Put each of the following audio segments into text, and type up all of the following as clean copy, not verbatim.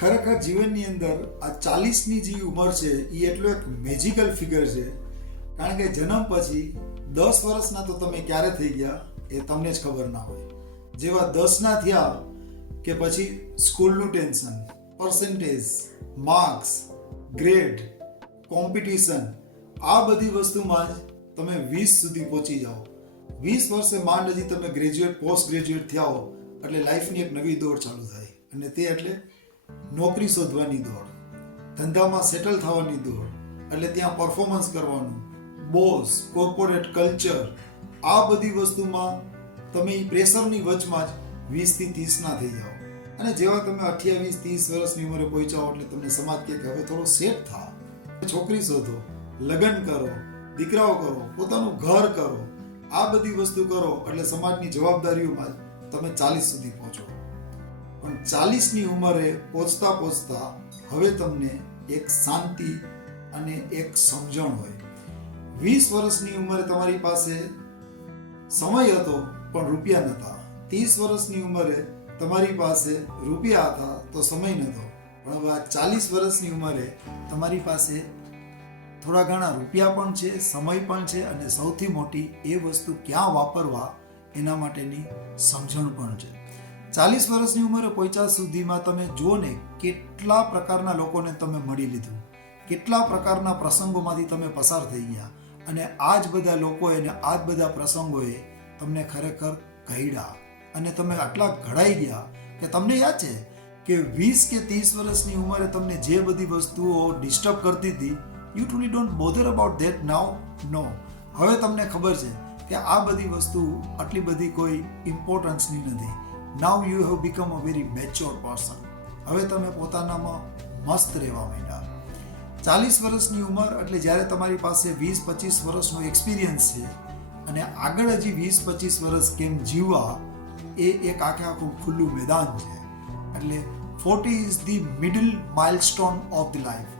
ખરેખર જીવનની અંદર આ 40ની જે ઉંમર છે એ એટલો એક મેજિકલ ફિગર છે, કારણ કે જન્મ પછી 10 વર્ષના તો તમે ક્યારે થઈ ગયા એ તમને જ ખબર ના હોય. જેવા 10ના થયા કે પછી સ્કૂલનું tension, percentage, marks, grade, competition, આ બધી વસ્તુમાં જ તમે 20 સુધી પહોંચી જાઓ. 20 વર્ષે માંડ હજી તમે ગ્રેજ્યુએટ, પોસ્ટ ગ્રેજ્યુએટ થયા હો એટલે લાઈફની એક નવી દોડ ચાલુ થાય, અને તે એટલે નોકરી શોધવાની દોડ, ધંધામાં સેટલ થવાની દોડ, એટલે ત્યાં પરફોર્મન્સ કરવાનું, બોસ, કોર્પોરેટ કલ્ચર, આ બધી વસ્તુમાં તમે પ્રેશરની વચમાં જ 20 થી 30ના થઈ જાઓ. અને જેવા તમે 28-30 વર્ષની ઉંમરે પહોંચ્યા એટલે તમને સમાજ કહે કે હવે થોડો સેટ થા, છોકરી શોધો, લગ્ન કરો, દીકરાઓ કરો, પોતાનું ઘર કરો, આ બધી વસ્તુ કરો એટલે સમાજની જવાબદારીઓમાં તમે 40 સુધી પહોંચો. પણ 40ની ઉંમરે પહોંચતા પહોંચતા હવે તમને એક શાંતિ અને એક સમજણ હોય. 20 વર્ષની ઉંમરે તમારી પાસે સમય હતો પણ રૂપિયા નહોતા. 30 વર્ષની ઉંમરે તમારી પાસે રૂપિયા હતા તો સમય નહોતો. પણ હવે આ 40 વર્ષની ઉંમરે તમારી પાસે થોડા ઘણા રૂપિયા પણ છે, સમય પણ છે, અને સૌથી મોટી એ વસ્તુ ક્યાં વાપરવા એના માટેની સમજણ પણ છે. 40 વર્ષની ઉંમરે પહોંચ્યા સુધીમાં તમે જુઓ ને કેટલા પ્રકારના લોકોને તમે મળી લીધું, કેટલા પ્રકારના પ્રસંગોમાંથી તમે પસાર થઈ ગયા, અને આ જ બધા લોકોએ અને આ જ બધા પ્રસંગોએ તમને ખરેખર ઘડ્યા, અને તમે આટલા ઘડાઈ ગયા કે તમને યાદ છે કે 20 કે 30 વર્ષની ઉંમરે તમને જે બધી વસ્તુઓ ડિસ્ટર્બ કરતી હતી, you truly don't bother about that now. No, હવે તમને ખબર છે કે આ બધી વસ્તુ આટલી બધી કોઈ ઇમ્પોર્ટન્સની નથી. Now you have become a very mature person. હવે તમે પોતાનામાં મસ્ત રહેવા માંડ્યા. 40 વર્ષની ઉંમર એટલે જ્યારે તમારી પાસે 20-25 વર્ષનો એક્સપિરિયન્સ છે, અને આગળ હજી 20-25 વર્ષ કેમ જીવવા એ એક આખું ખુલ્લું મેદાન છે. એટલે 40 is the middle milestone of the life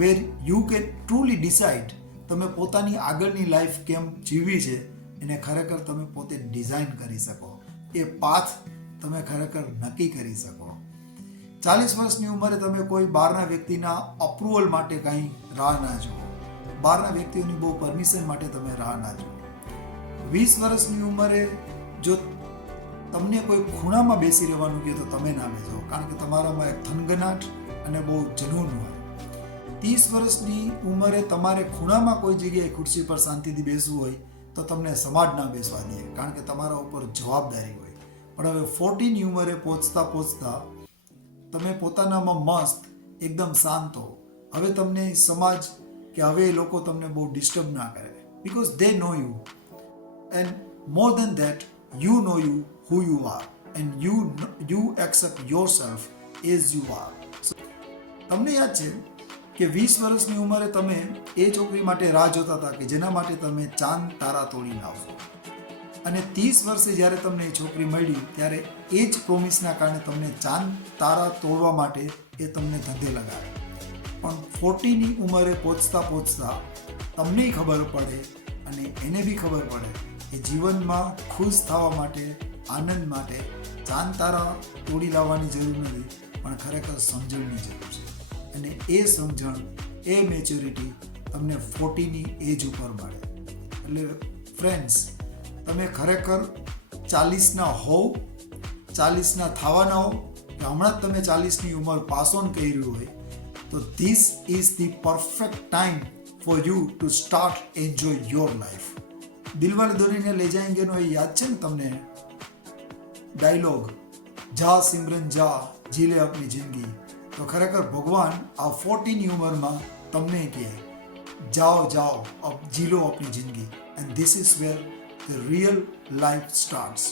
where you can truly decide તમે પોતાની આગળની લાઈફ કેમ જીવવી છે એને ખરેખર તમે પોતે ડિઝાઇન કરી શકો, એ પાથ તમે ખરેખર નક્કી કરી શકો. 40 વર્ષની ઉંમરે તમે કોઈ બહારના વ્યક્તિના અપ્રુવલ માટે કંઈ રાહ ના જુઓ, બહારના વ્યક્તિઓની બહુ પરમિશન માટે તમે રાહ ના જુઓ. 20 વર્ષની ઉંમરે જો તમને કોઈ ખૂણામાં બેસી રહેવાનું કહે તો તમે ના બેસો, કારણ કે તમારામાં એક થનગનાટ અને બહુ જનૂન હોય. 30 વર્ષની ઉંમરે તમારે ખૂણામાં કોઈ જગ્યાએ ખુરશી પર શાંતિથી બેસવું હોય તો તમને સમાજ ના બેસવા દે, કારણ કે તમારા ઉપર જવાબદારી હોય. પણ હવે 40ની ઉંમરે પહોંચતા તમે પોતાનામાં મસ્ત એકદમ શાંત હો. હવે તમને સમાજ કે હવે એ લોકો તમને બહુ ડિસ્ટર્બ ના કરે, because they know you, and more than that you know you who you are, and you accept yourself as you are. તમને યાદ છે કે 20 વર્ષની ઉંમરે તમે એ છોકરી માટે રાહ જોતા હતા કે જેના માટે તમે ચાંદ તારા તોડી લાવશો, અને 30 વર્ષે જ્યારે તમને એ છોકરી મળી ત્યારે એ જ પ્રોમિસના કારણે તમને ચાંદ તારા તોડવા માટે એ તમને ધંધે લગાડે. પણ 40ની ઉંમરે પહોંચતા તમને ખબર પડે અને એને બી ખબર પડે કે જીવનમાં ખુશ થવા માટે, આનંદ માટે ચાંદ તારા તોડી લાવવાની જરૂર નથી, પણ ખરેખર સમજણની જરૂર છે. અને એ સમજણ, એ મેચ્યોરિટી તમને 40ની એજ ઉપર મળે. એટલે ફ્રેન્ડ્સ, તમે ખરેખર 40ના હોવ, 40ના થવાના હો, કે હમણાં જ તમે 40ની ઉંમર પાસ ઓન કર્યું હોય, તો this is the perfect time for you to start enjoy your life. Dilwale Dulhania Le જાયેંગેનો એ યાદ છે ને તમને ડાયલોગ, જા સિમરન જા જી લે આપની જિંદગી? તો ખરેખર ભગવાન આ 40ની ઉંમરમાં તમને કહે જાઓ અબ જી લો આપની જિંદગી, and this is wear the real life starts.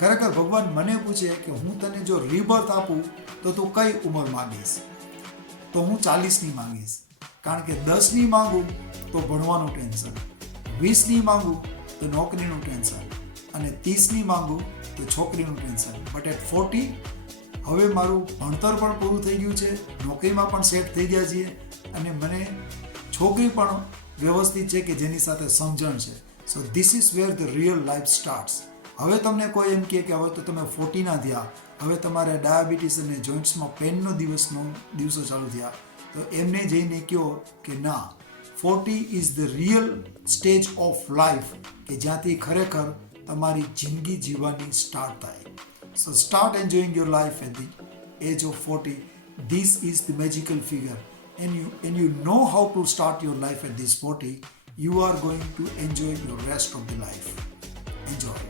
ખરેખર ભગવાન મને પૂછે કે હું તને જો રીબર્થ આપું તો તું કઈ ઉંમર માંગીશ? તો હું 40ની માંગીશ, કારણ કે 10ની માંગું તો ભણવાનું ટેન્શન, 20ની માંગું તો નોકરીનું ટેન્શન, અને 30ની માંગું તો છોકરીનું ટેન્શન. બટ એટ 40 હવે મારું ભણતર પણ પૂરું થઈ ગયું છે, નોકરીમાં પણ સેટ થઈ ગયા છીએ, અને મને છોકરી પણ વ્યવસ્થિત છે કે જેની સાથે સમજણ છે. So this is wear the real life starts. હવે તમને કોઈ એમ કહે કે હવે તો તમે 40ના થયા હવે તમારે ડાયાબિટીસ અને જોઈન્ટ્સમાં પેનનો દિવસો ચાલુ થયા તો એમને જઈને કહો કે ના 40 is the real stage of life કે જ્યાંથી ખરેખર તમારી જિંદગી જીવવાની સ્ટાર્ટ થાય. So start enjoying your life at the age of 40. This is the magical figure, and you know how to start your life at this 40. You are going to enjoy your rest of the life. Enjoy.